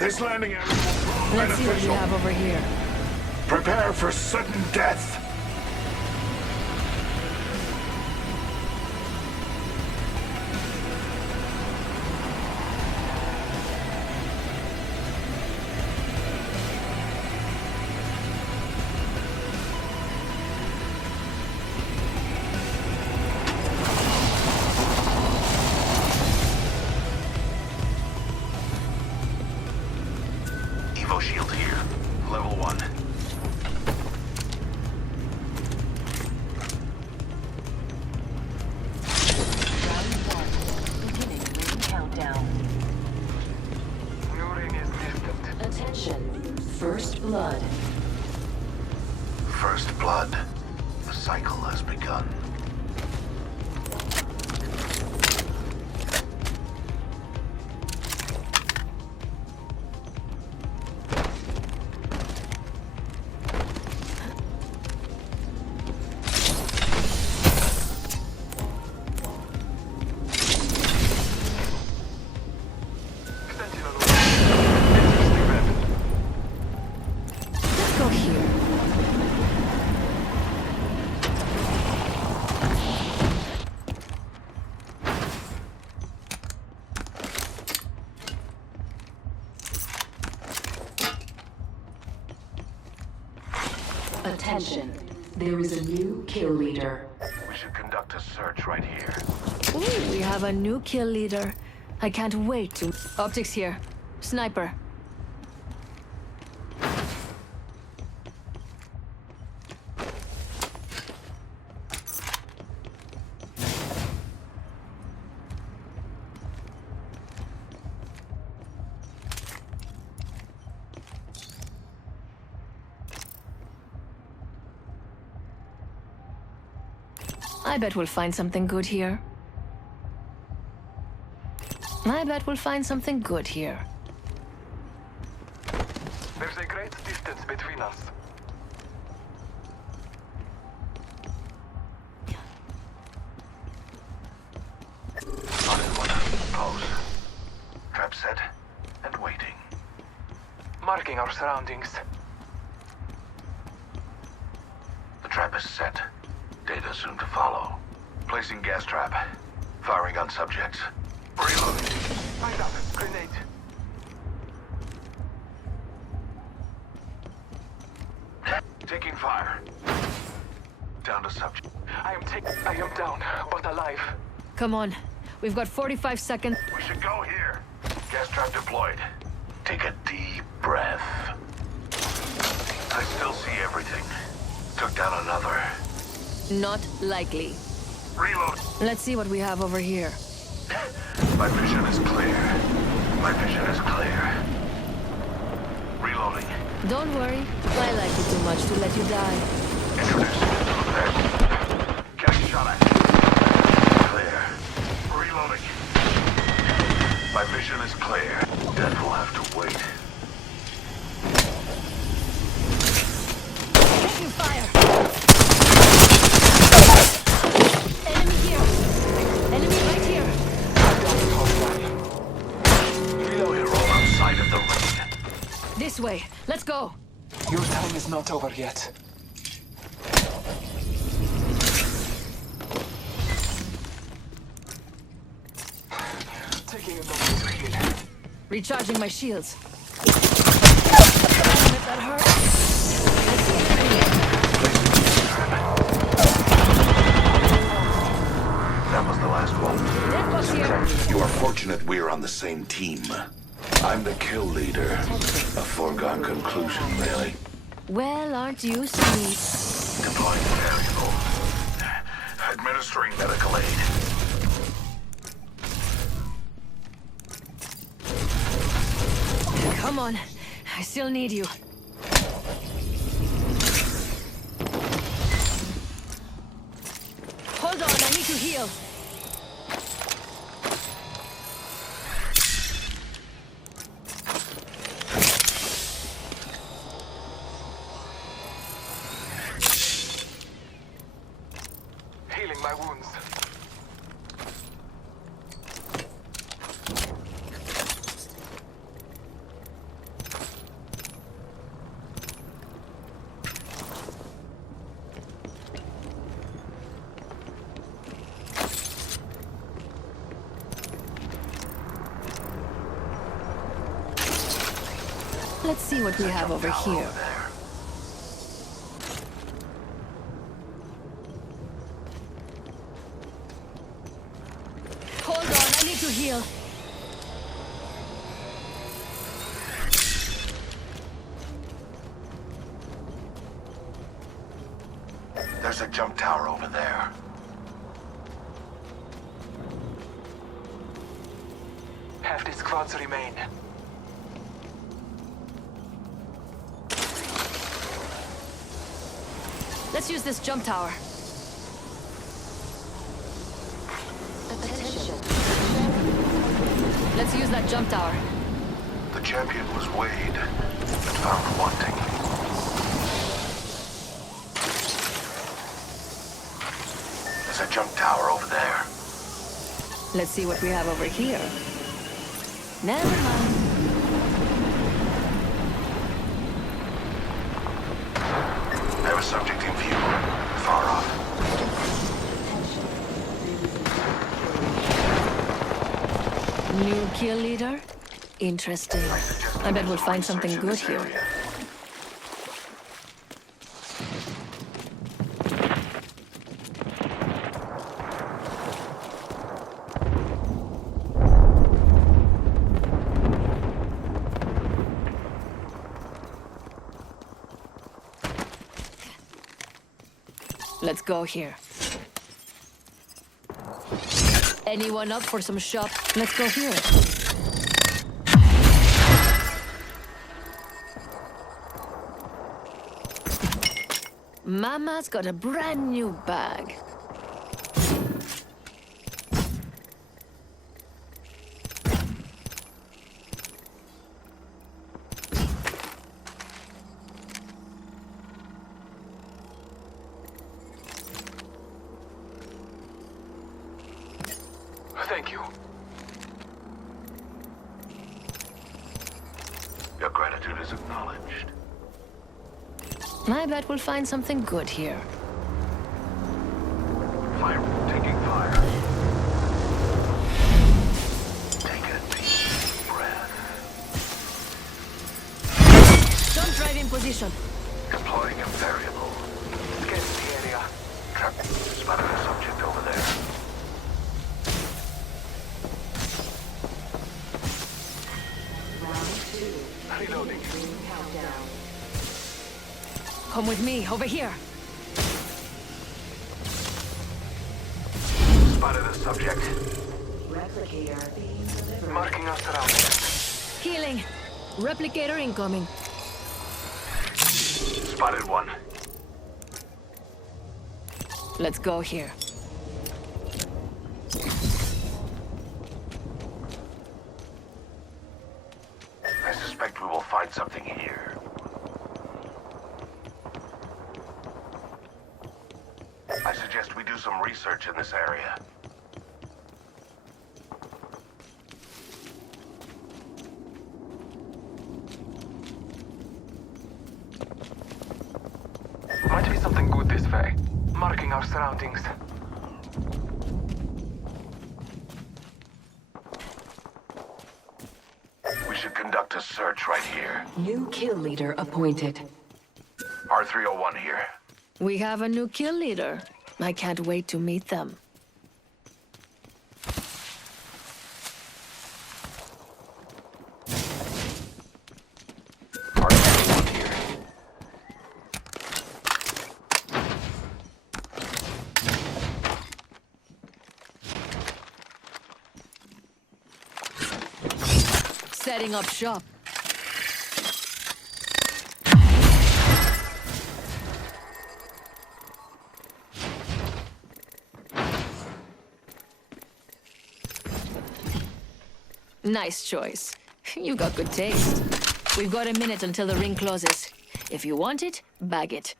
This landing area will prove Let's see what we beneficial. have over here. Prepare for sudden death. Evo shield here. Level 1. Round 1. Beginning ring countdown. New ring is distant. Attention. First blood. First blood. The cycle has begun. Sentinel interesting weapon. Let's go here. Attention. There is a new kill leader. We should conduct a search right here. Ooh, we have a new kill leader. I can't wait to... Optics here. Sniper. I bet we'll find something good here. I bet we'll find something good here. There's a great distance between us. Spotted one. Pose. Trap set. And waiting. Marking our surroundings. The trap is set. Data soon to follow. Placing gas trap. Firing on subjects. Reloading. Find up. Grenade. Taking fire. Down to subject. I am down, but alive. Come on. We've got 45 seconds. We should go here. Gas trap deployed. Take a deep breath. I still see everything. Took down another. Not likely. Reload. Let's see what we have over here. My vision is clear. My vision is clear. Reloading. Don't worry. I like you too much to let you die. Introducing it to the bed. Getting shot at. Clear. Reloading. My vision is clear. Death will have to wait. Taking fire! Enemy here! Enemy right here! We're all outside of the ring. This way. Let's go. Your time is not over yet. Taking a moment to heal. Recharging my shields. Damn it, that hurt. Let's see if That was the last one. Death box here. You are fortunate we are on the same team. I'm the kill leader. A foregone conclusion, really. Well, aren't you sweet? Deploying variable. Administering medical aid. Come on. I still need you. Hold on, I need to heal. Healing my wounds. Let's see what we have over Tower here. over there. Hold on, I need to heal. There's a jump tower over there. Half the squads remain. Let's use this jump tower. Attention. Let's use that jump tower. The champion was weighed and found wanting. There's a jump tower over there. Let's see what we have over here. Never mind. I have a subject in view, far off. New kill leader? Interesting. I bet we'll find something good here. Let's go here. Anyone up for some shop? Let's go here. Mama's got a brand new bag. Thank you. Your gratitude is acknowledged. I bet we'll find something good here. Fire taking fire. Take a deep breath. Don't drive in position. Deploying a variable. Scan the area. Trap. Spotted a subject over there. Round 2. Reloading. Ring countdown. Come with me, over here. Spotted a subject. Replicator being delivered. Marking our surroundings. Healing. Replicator incoming. Spotted one. Let's go here. I suspect we will find something here. I suggest we do some research in this area. Might be something good this way. Marking our surroundings. We should conduct a search right here. New kill leader appointed. R301 here. We have a new kill leader. I can't wait to meet them. R301 here. Setting up shop. Nice choice. You've got good taste. We've got a minute until the ring closes. If you want it, bag it.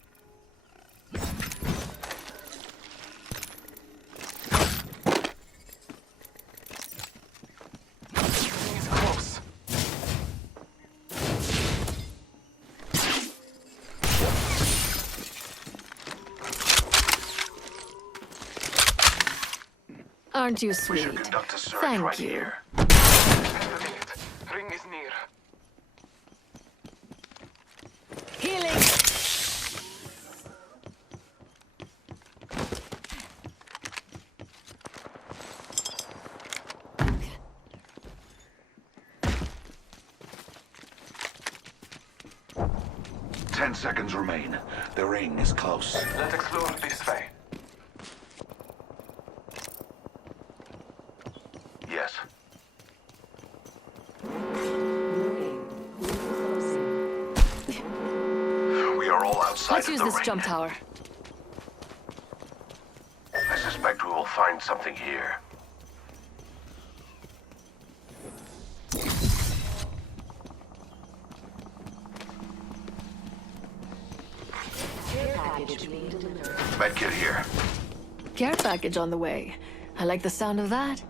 It's close. Aren't you We sweet? should conduct a search Thank right you. here. Spend a minute. Ring is near. 10 seconds remain. The ring is close. Let's explore this way. Yes. Warning. Ring closing. We are all outside Let's of use the this ring. jump tower. I suspect we will find something here. Care package being delivered. Medkit here. Care package on the way. I like the sound of that.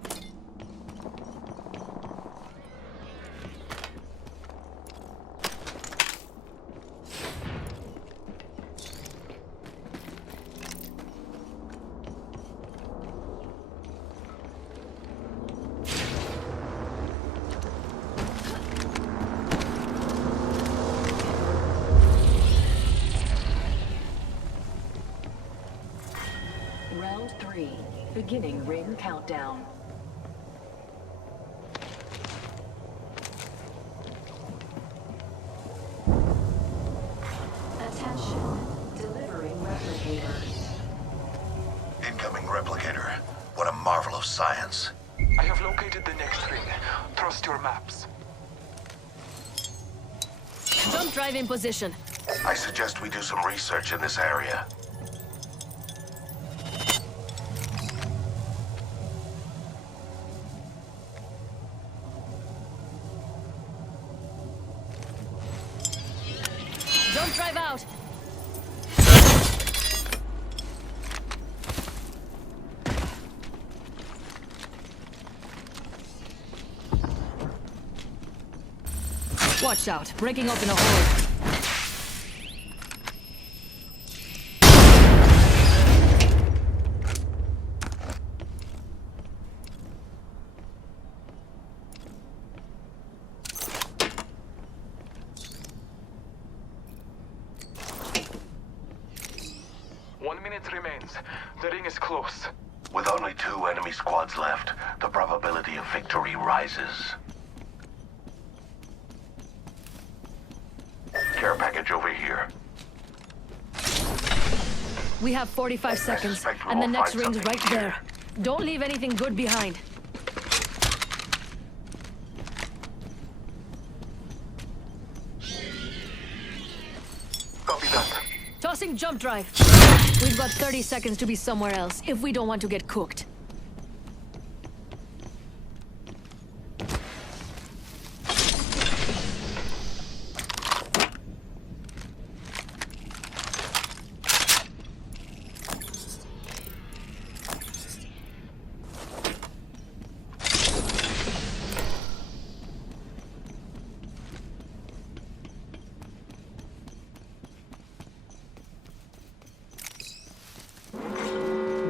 Round 3. Beginning ring countdown. Attention. Delivering replicators. Incoming replicator. What a marvel of science. I have located the next ring. Trust your maps. Jump drive in position. I suggest we do some research in this area. Jump drive out. Watch out, breaking open a hole. Remains. The ring is close. With only 2 enemy squads left, the probability of victory rises. Care package over here. We have 45 seconds, suspect we and the will next find ring's something right here. there. Don't leave anything good behind. Copy that. Tossing jump drive. We've got 30 seconds to be somewhere else if we don't want to get cooked.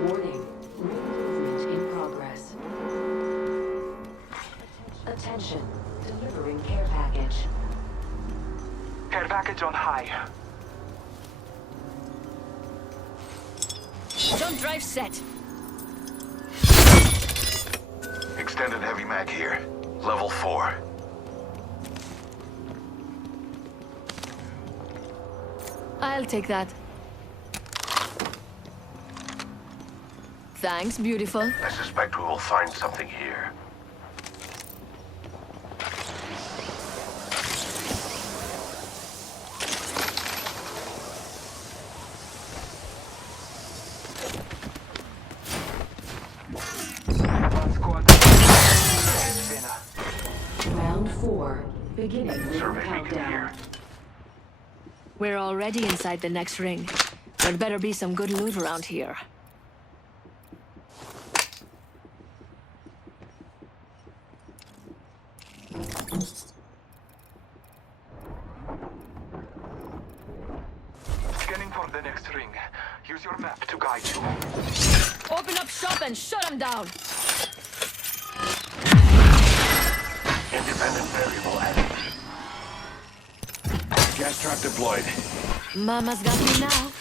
Warning. Ring movement in progress. Attention. Delivering care package. Care package on high. Jump drive set. Extended heavy mag here. Level 4. I'll take that. Thanks, beautiful. I suspect we will find something here. One squad. Round 4. Beginning ring Survey beacon countdown. here. We're already inside the next ring. There'd better be some good loot around here. Scanning for the next ring. Use your map to guide you. Open up shop and shut them down. Independent variable added. Gas trap deployed. Mama's got me now.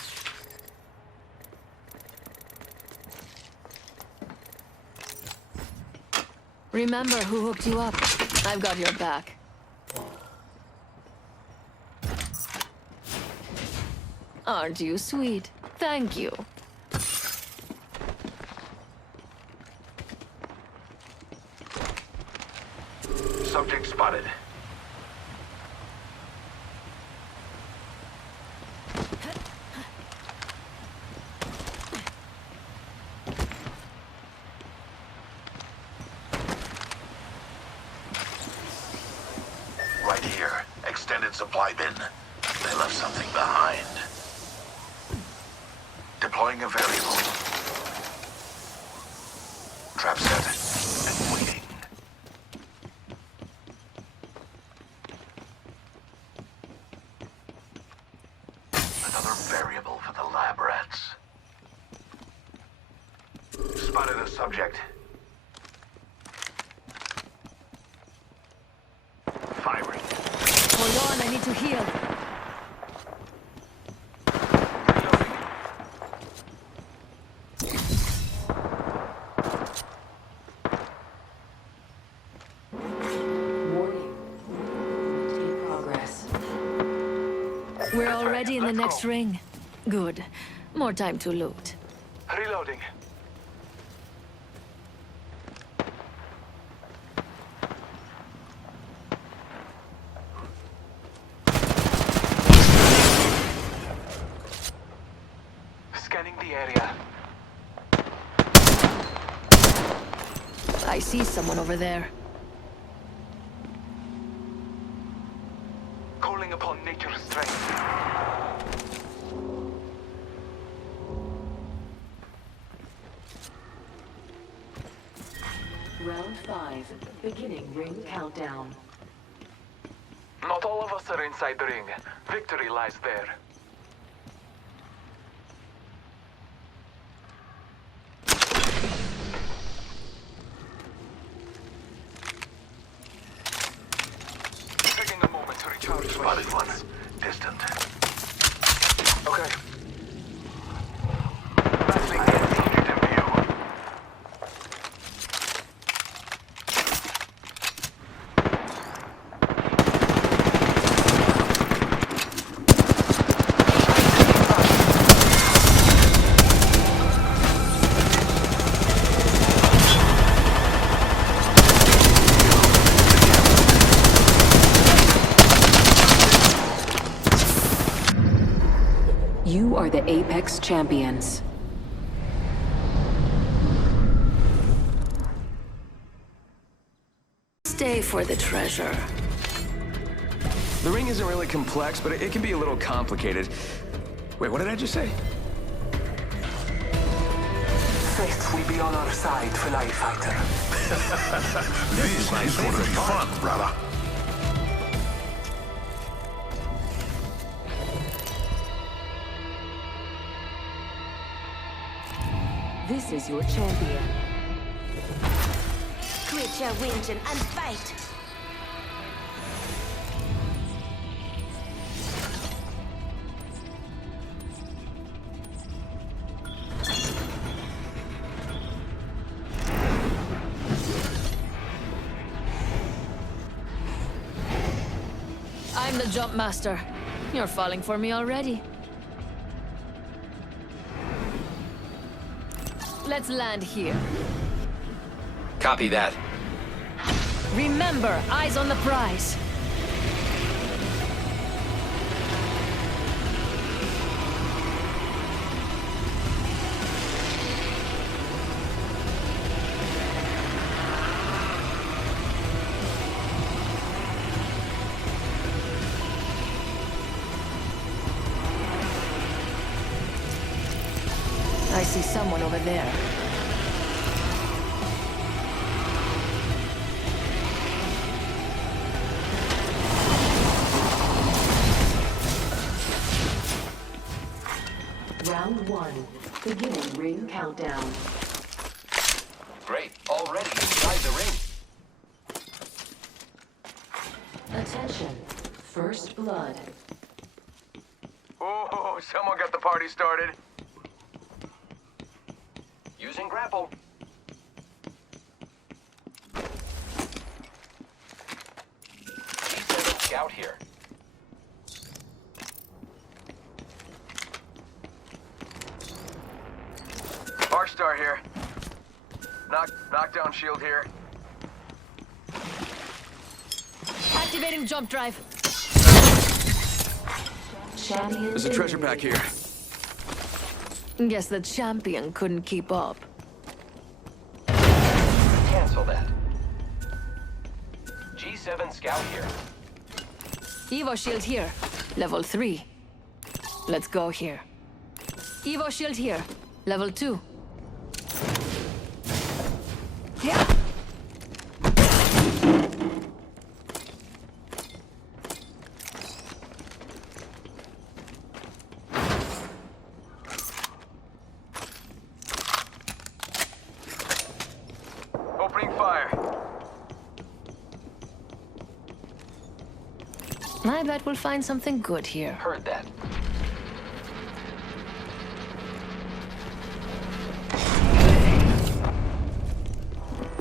Remember who hooked you up. I've got your back. Aren't you sweet? Thank you. Subject spotted. Right here. Extended supply bin. They left something behind. Deploying a variable. Trap set. And waiting. Another variable for the lab rats. Spotted a subject. Firing. Hold on, I need to heal. Warning. In progress. We're already in the Let's next go. ring. Good. More time to loot. Reloading. Scanning the area. I see someone over there. Calling upon nature's strength. Round 5. Beginning ring countdown. Not all of us are inside the ring. Victory lies there. Taking a moment to recharge. Spotted one. Distant. Okay. Battling the object in view. You are the Apex champions. Stay for the treasure. The ring isn't really complex, but it can be a little complicated. Wait, what did I just say? Faith will be on our side, Fighter. This is gonna be fun, brother. This is your champion. Quit your whinging and fight! I'm the jump master. You're falling for me already. Let's land here. Copy that. Remember, eyes on the prize. I see someone over there. Round 1. Beginning ring countdown. Great. Already inside the ring. Attention. First blood. Oh, someone got the party started. Using grapple. G7 scout here. L-Star here. Knockdown shield here. Activating jump drive. Champion. There's a treasure pack here. Guess the champion couldn't keep up. Cancel that. G7 scout here. Evo shield here. Level 3. Let's go here. Evo shield here. Level 2. Yeah. Opening fire. I bet we'll find something good here. Heard that.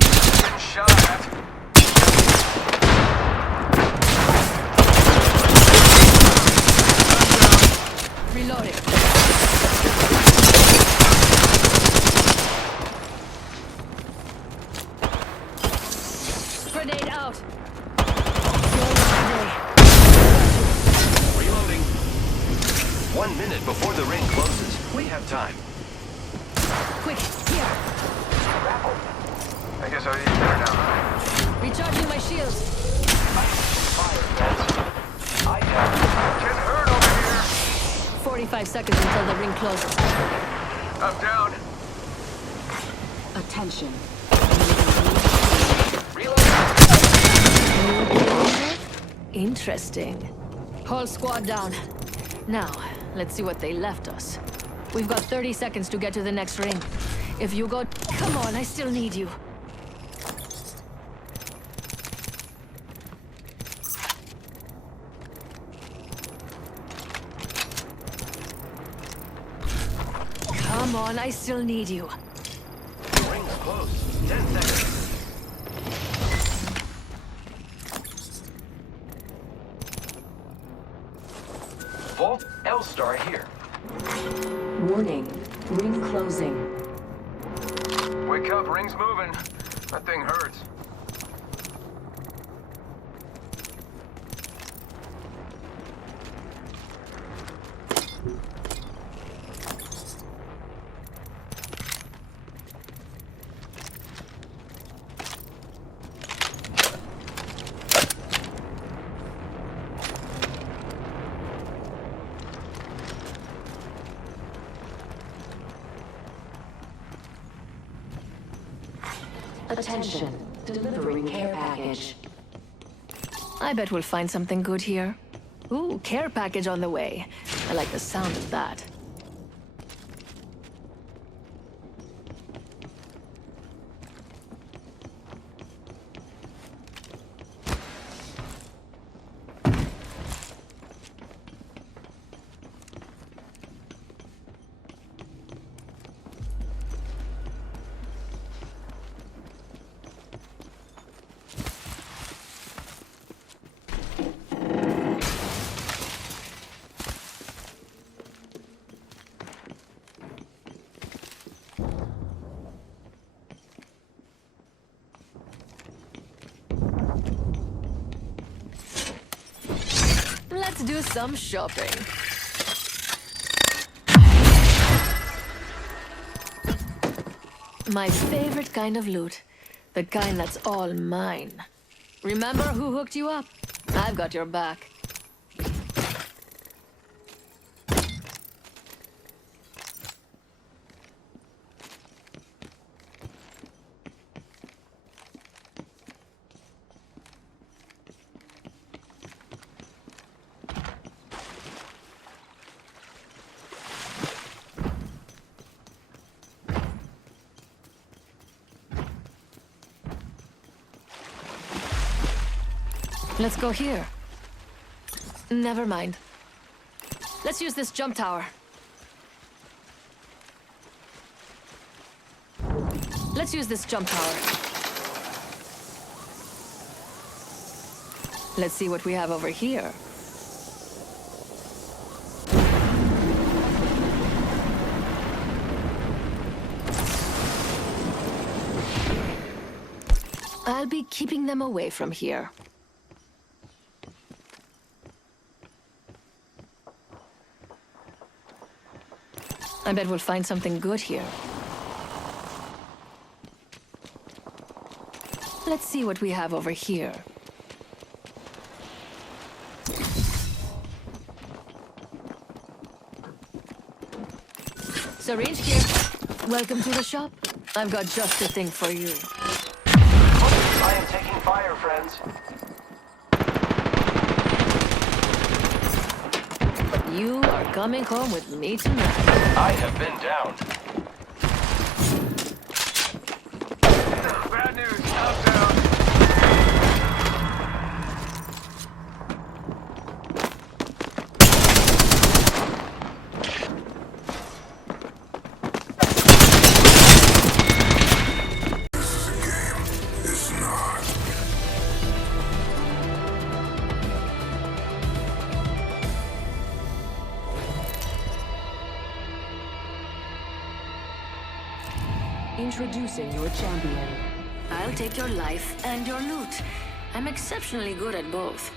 Getting shot at. Reloading. Grenade out. Reloading. 1 minute before the ring closes. We have time. Quick, here. Grapple. I guess I'll eat dinner now, huh? Recharging my shields. Fire, friends. I got Getting hurt over here. 45 seconds until the ring closes. I'm down. Attention. Interesting. Whole squad down. Now, let's see what they left us. We've got 30 seconds to get to the next ring. If you go... Come on, I still need you. Come on, I still need you. the ring's close. 10 seconds. Vault L-Star here. Warning. Ring closing. Wake up, ring's moving. That thing hurts. Attention. Delivering care package. I bet we'll find something good here. Ooh, care package on the way. I like the sound of that. Let's do some shopping. My favorite kind of loot. The kind that's all mine. Remember who hooked you up? I've got your back. Let's go here. Never mind. Let's use this jump tower. Let's use this jump tower. Let's see what we have over here. I'll be keeping them away from here. I bet we'll find something good here. Let's see what we have over here. Syringe here. Welcome to the shop. I've got just the thing for you. I am taking fire, friends. You are coming home with me tonight. I have been down. Bad news, countdown. Introducing your champion. I'll take your life and your loot. I'm exceptionally good at both.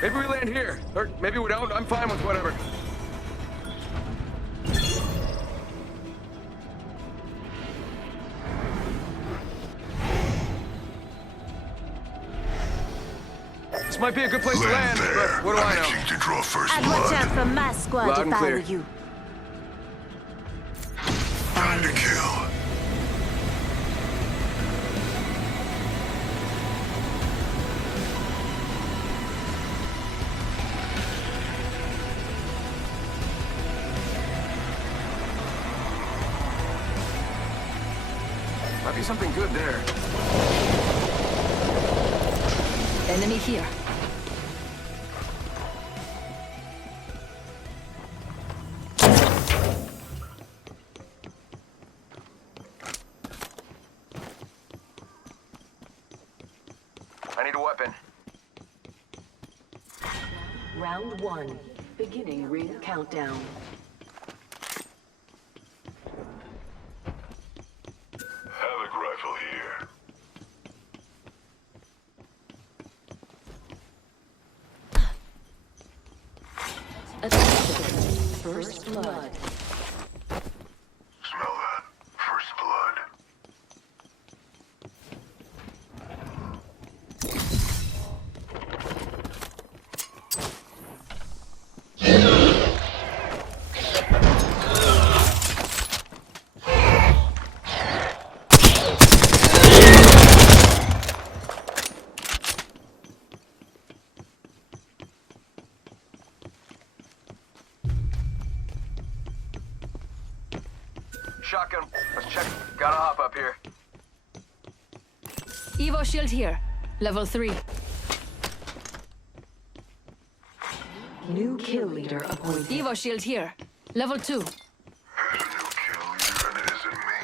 Maybe we land here, or maybe we don't. I'm fine with whatever. This might be a good place to land, but what do I know? To draw first I'd watch out for my squad Loud if and I clear. were you. Time to kill. Might be something good there. Enemy here. I need a weapon. Round 1. Beginning ring countdown. Havoc rifle here. Attention. First blood. Smell that. First blood. Shotgun. Let's check. Gotta hop up here. Evo shield here. Level 3. New kill leader appointed. Evo shield here. Level 2. There's a new kill leader and it isn't me.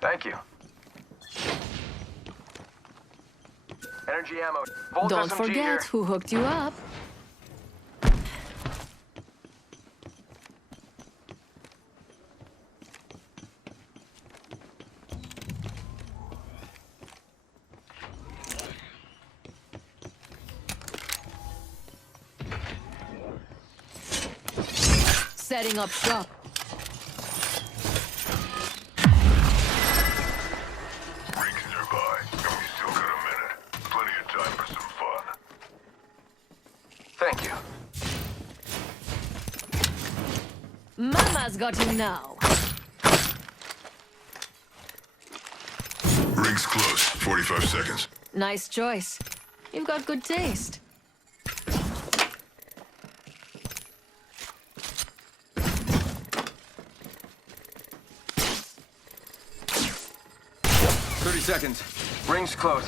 Thank you. Energy ammo. Volt Don't SMG forget here. who hooked you up. Setting up shop. Ring's nearby, and we still got a minute. Plenty of time for some fun. Thank you. Mama's got him now. Ring's close. 45 seconds. Nice choice. You've got good taste. Seconds. Ring's close.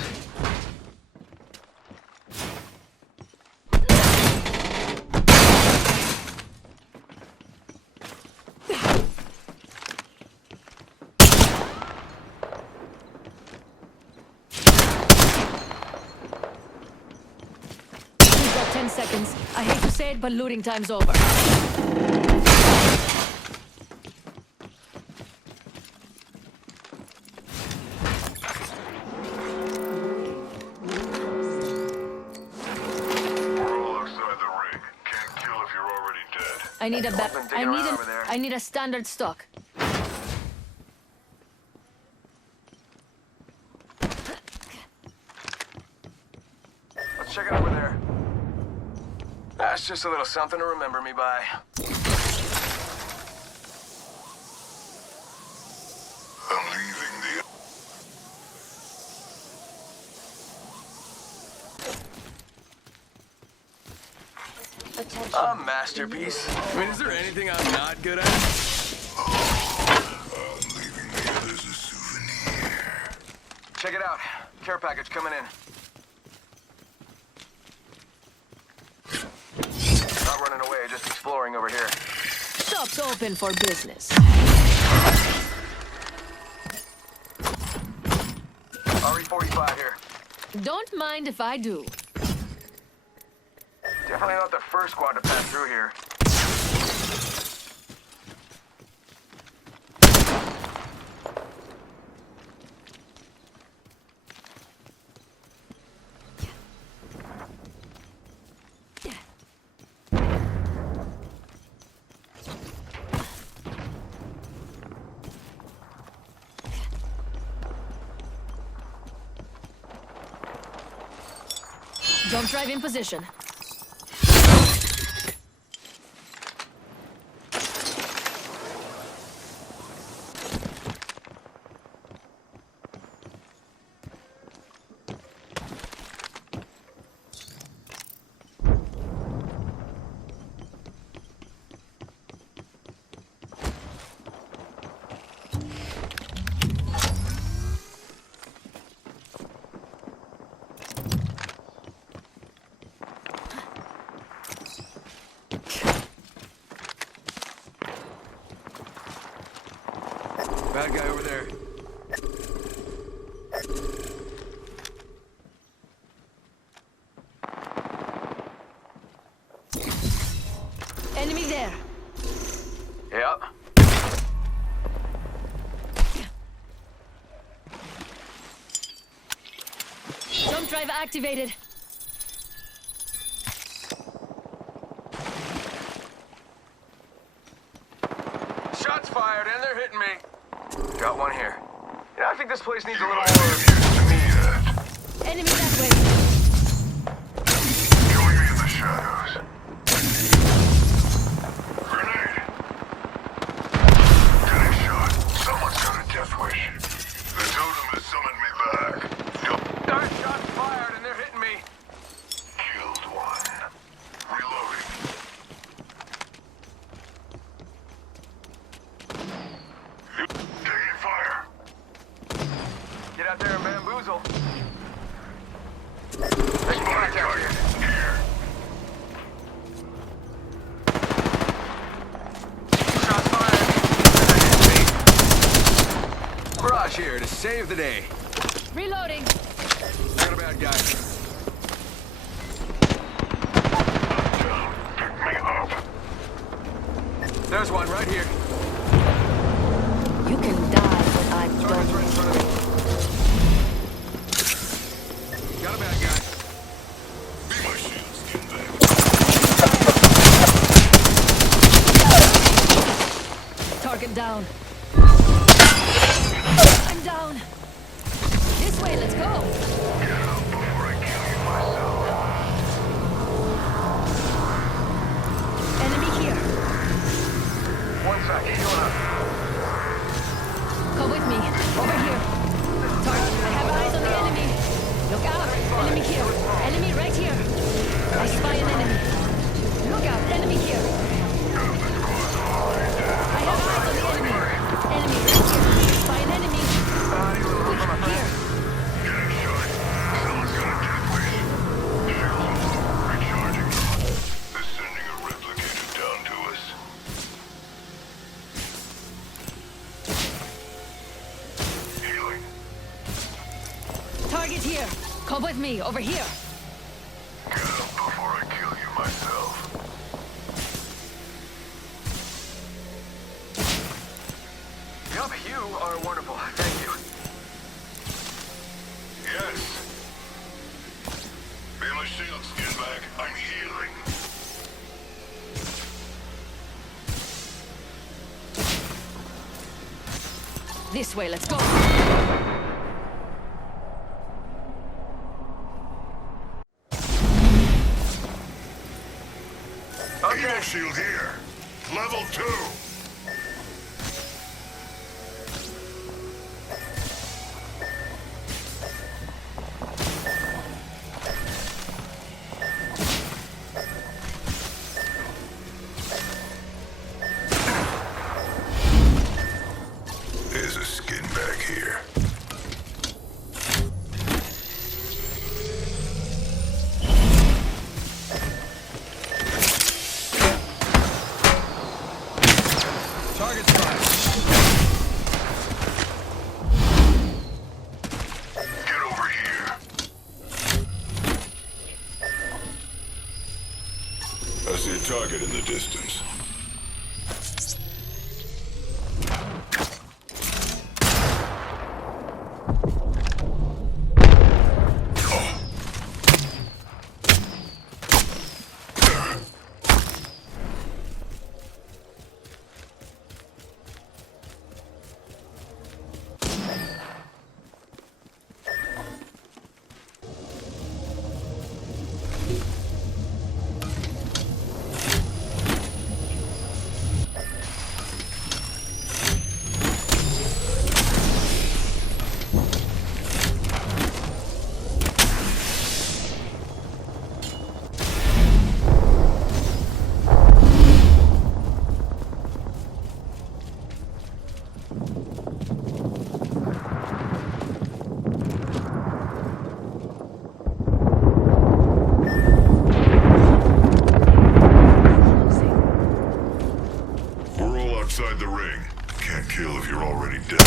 seconds. I hate to say it, but looting time's over. I need a I need a standard stock. Let's check it over there. That's just a little something to remember me by. I'm leaving the... Attention. A masterpiece. I mean, is there anything I'm not good at? I'm leaving the as a souvenir. Check it out. Care package coming in. Not running away, just exploring over here. Shop's open for business. RE45 here. Don't mind if I do. Definitely not the first squad to pass through here. Jump drive in position. Bad guy over there. Enemy there. Yep. Jump drive activated. Shots fired, and they're hitting me. Got one here. Yeah, I think this place needs a little more... Enemy that way. Join me in the shadows. Grenade. Getting shot. Someone's got a death wish. The totem has summoned me back. Darn shots fired, and they're hitting me. Killed one. Reloading. Taking fire. Get out there and bamboozle. Spotted target. Here. Shots fired. Barrage here to save the day. Reloading. Got a bad guy. Down. Pick me up. There's one right here. You can die when I'm Target's right in done. front of me. Got a bad guy. Be my shield, skinbag. Target down. I'm down. This way, let's go. Get up before I kill you myself. Enemy here. One sec, healing up. Come with me. Over here. Target. I have eyes on the enemy. Look out. Enemy here. Enemy right here. I spy an enemy. Look out. Enemy here. I have eyes on the enemy. Enemy right here. Spy an enemy. Here. Getting shot. Someone's got a death wish. Shield. Recharging. They're sending a replicator down to us. Healing. Target here. Come with me. Over here. Get up before I kill you You are wonderful. Thank you. Yes. Be my shield, skinbag. I'm healing. This way, let's go. Evo shield here. Level 2. There's a skin back here. Target spot. Get over here. I see a target in the distance. We're all outside the ring. Can't kill if you're already dead.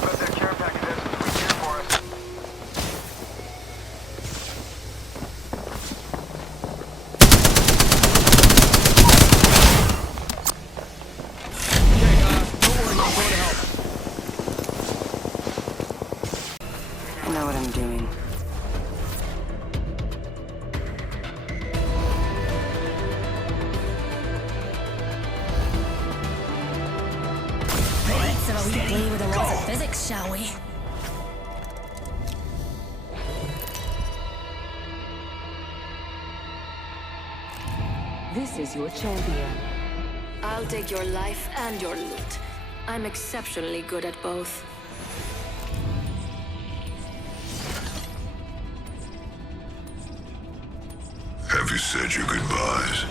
But that care package has some sweet gear for us. Okay, don't worry, I'm going to help. I know what I'm doing. Let's have a wee play with the laws of physics, shall we? This is your champion. I'll take your life and your loot. I'm exceptionally good at both. Have you said your goodbyes?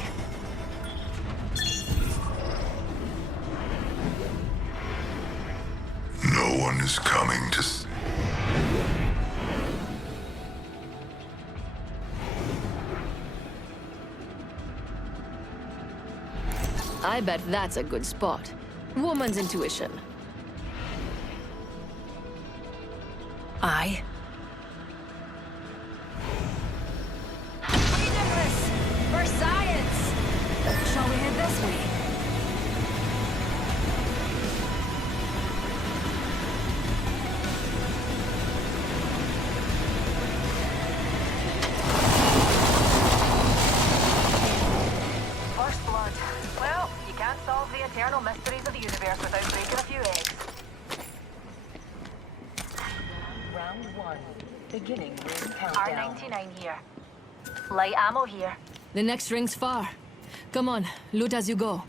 No one is coming to... I bet that's a good spot. Woman's intuition. I. We did this! For science! Shall we head this way? First blood. Well, you can't solve the eternal mysteries of the universe without breaking a few eggs. Round 1. Beginning ring countdown. R99 here. Light ammo here. The next ring's far. Come on, loot as you go.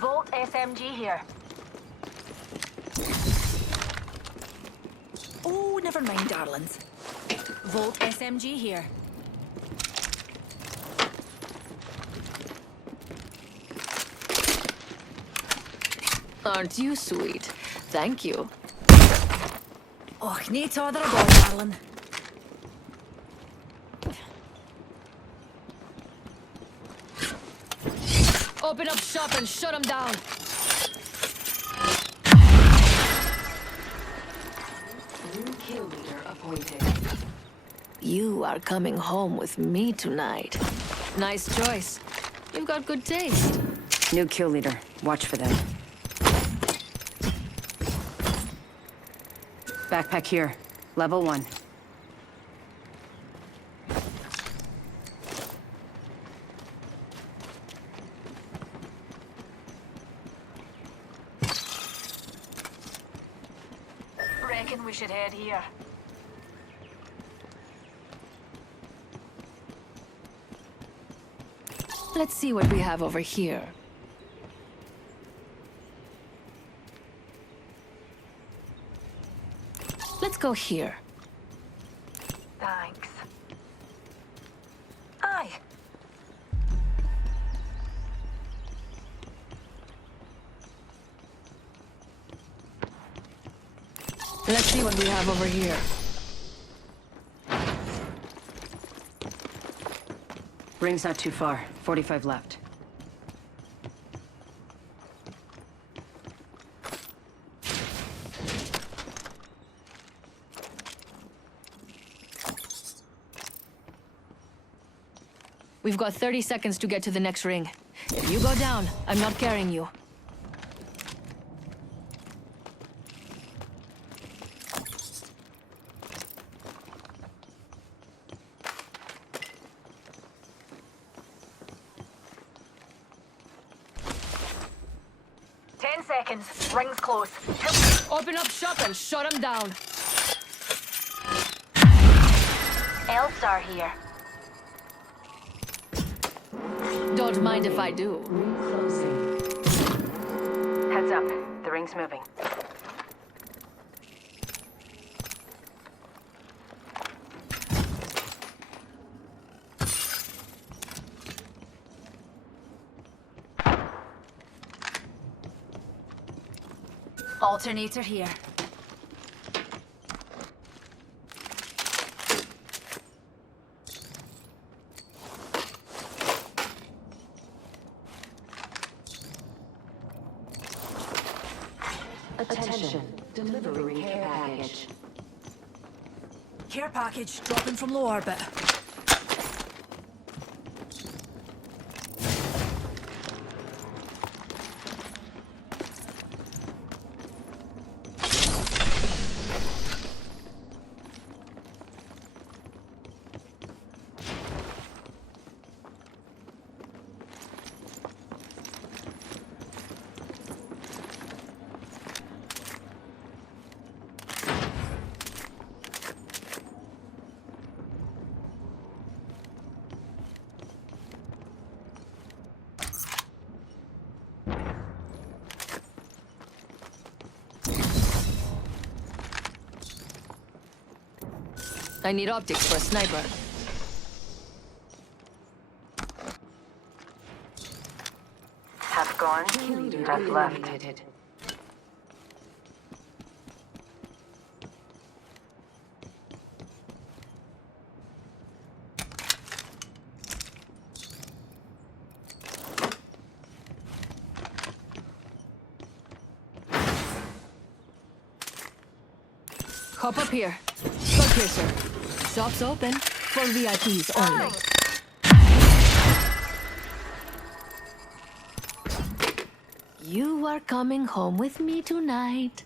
Volt SMG here. Oh, never mind, darlings. Volt SMG here. Aren't you sweet? Thank you. Och, ni tar det bra, darling. Open up shop and shut them down. New kill leader appointed. You are coming home with me tonight. Nice choice. You've got good taste. New kill leader. Watch for them. Backpack here. Level 1. Reckon we should head here. Let's see what we have over here. Let's go here. Thanks. Aye. Let's see what we have over here. Ring's not too far. 45 left. We've got 30 seconds to get to the next ring. If you go down, I'm not carrying you. Seconds. Ring's close. Open up shop and shut them down. L-Star here. Don't mind if I do. Closing. Heads up. The ring's moving. Alternator here. Attention. Delivering care package. Care package dropping from low orbit. I need optics for a sniper. Half gone. Half left. Hop up here. Look here, sir. Shop's open for VIPs only. You are coming home with me tonight.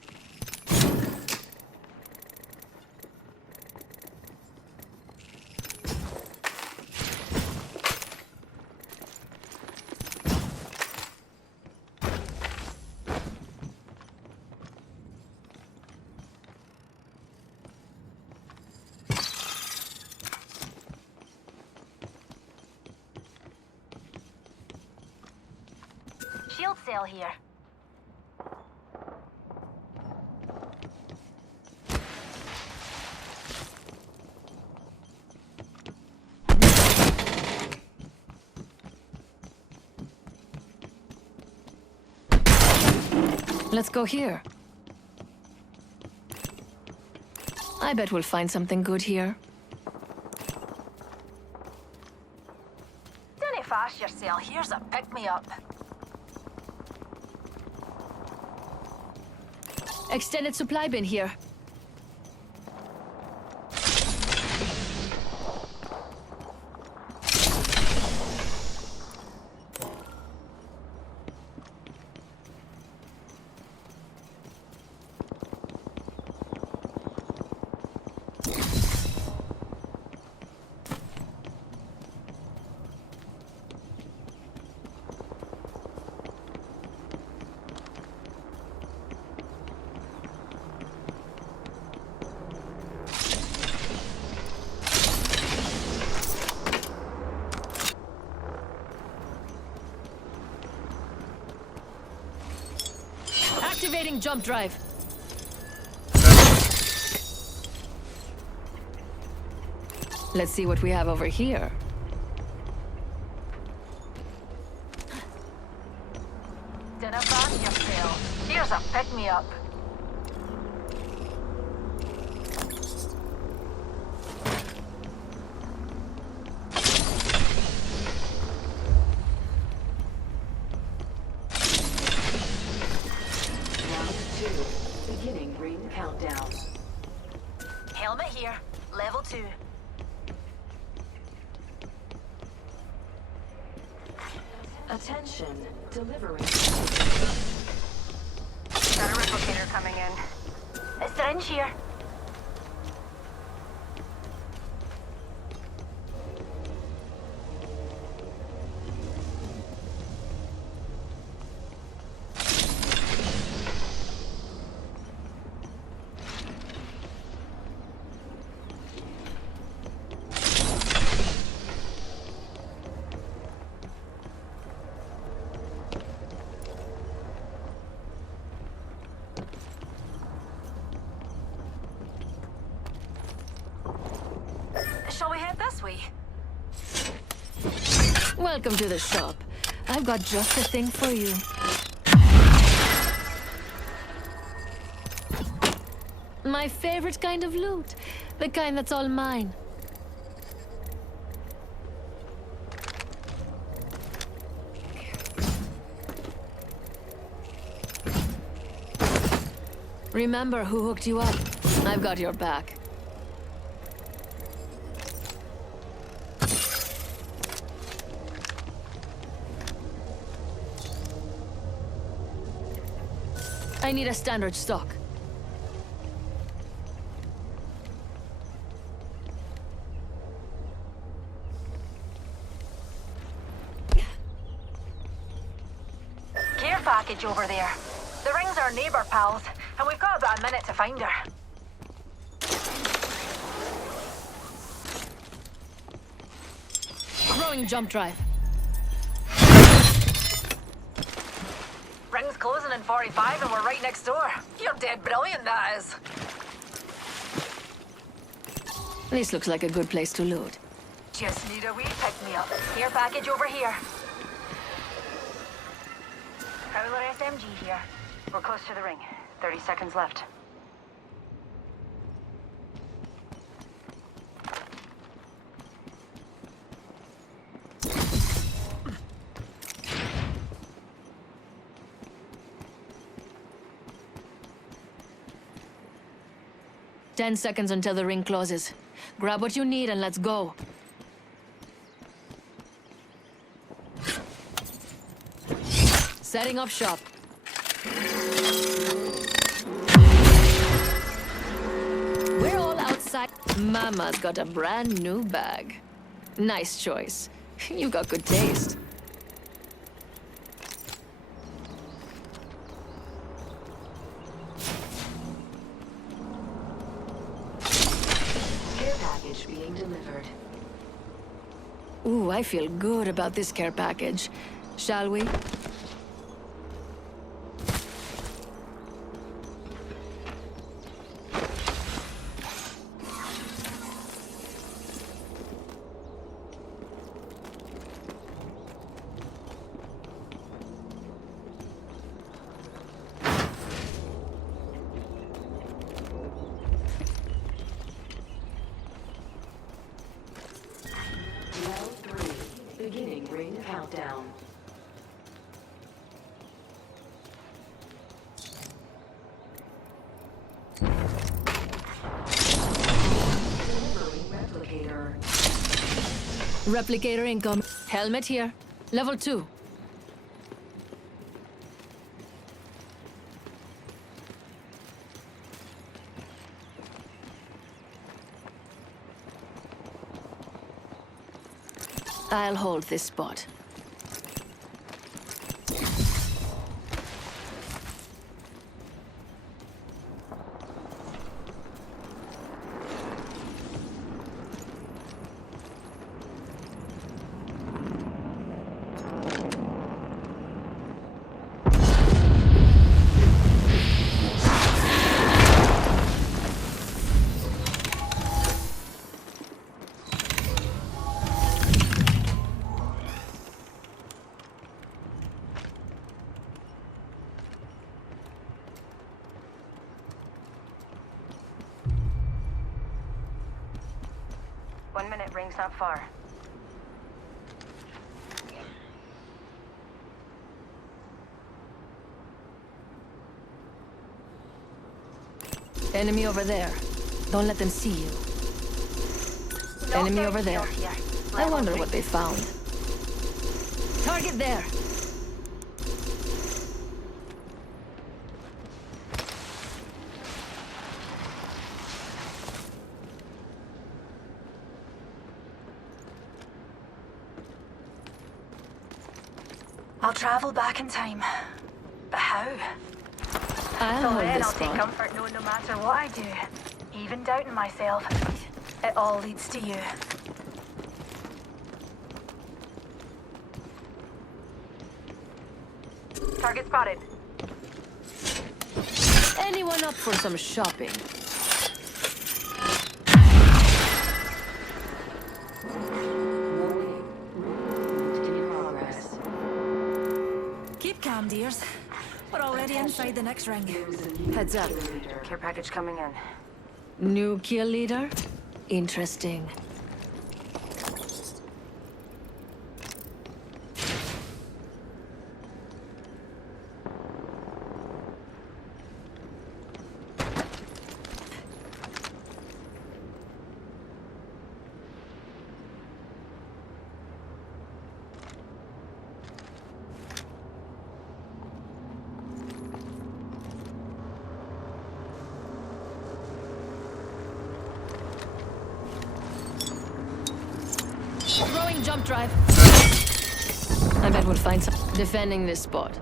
Shield cell here. Let's go here. I bet we'll find something good here. Don't fast yourself. Here's a pick-me-up. Extended supply bin here. Activating jump drive. Let's see what we have over here. Dinner fast yourself. Here's a pick-me-up. Beginning ring countdown. Helmet here. Level 2. Attention, delivering. Got a replicator coming in. It's syringe here. Shall we head this way? Welcome to the shop. I've got just the thing for you. My favorite kind of loot. The kind that's all mine. Remember who hooked you up. I've got your back. I need a standard stock. Care package over there. The ring's our neighbor, pals, and we've got about a minute to find her. Throwing jump drive. Ring's closing in 45 and we're right next door. You're dead brilliant, that is. This looks like a good place to loot. Just need a wee pick-me-up. Care package over here. Prowler SMG here. We're close to the ring. 30 seconds left. Ten seconds until the ring closes. Grab what you need and let's go. Setting up shop. We're all outside. Mama's got a brand new bag. Nice choice. You got good taste. Care package being delivered. Ooh, I feel good about this care package. Shall we? countdown. Replicator. Replicator income. Helmet here. Level 2. I'll hold this spot. Ring's not far. Enemy over there. Don't let them see you. Enemy over there. I wonder what they found. Target there. I'll travel back in time. But how? I'll So hold then this I'll take spot. comfort knowing no matter what I do, even doubting myself, It all leads to you. target spotted. Anyone up for some shopping? Warning. Movement in progress. Keep calm, dears. We're already inside the next ring. There is a new Heads up. kill leader. Care package coming in. New kill leader? Interesting. Throwing jump drive. I bet we'll find some. Defending this spot.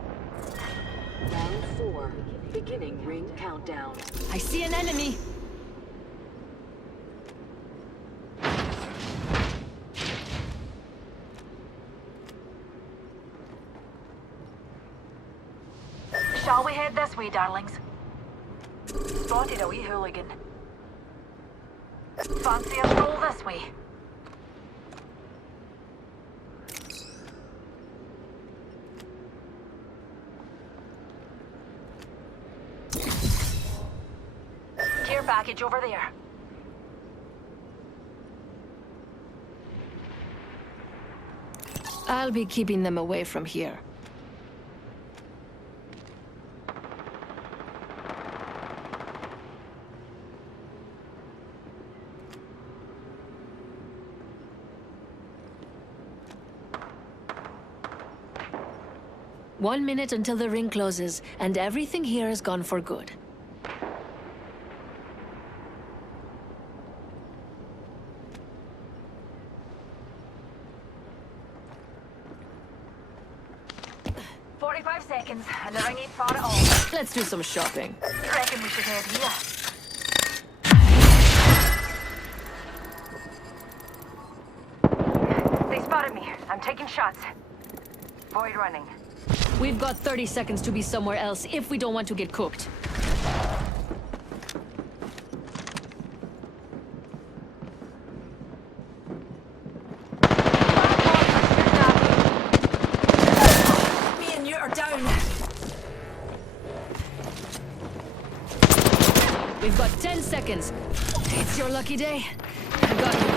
Round 4. Beginning ring countdown. I see an enemy. Shall we head this way, darlings? Spotted a wee hooligan. Fancy a stroll this way? Care package over there. I'll be keeping them away from here. One minute until the ring closes, and everything here is gone for good. Seconds, and the ring ain't far at all. Let's do some shopping. Reckon we should head here. They spotted me. I'm taking shots. Void running. We've got 30 seconds to be somewhere else if we don't want to get cooked. Me and you are down. We've got 10 seconds. It's your lucky day. I got you.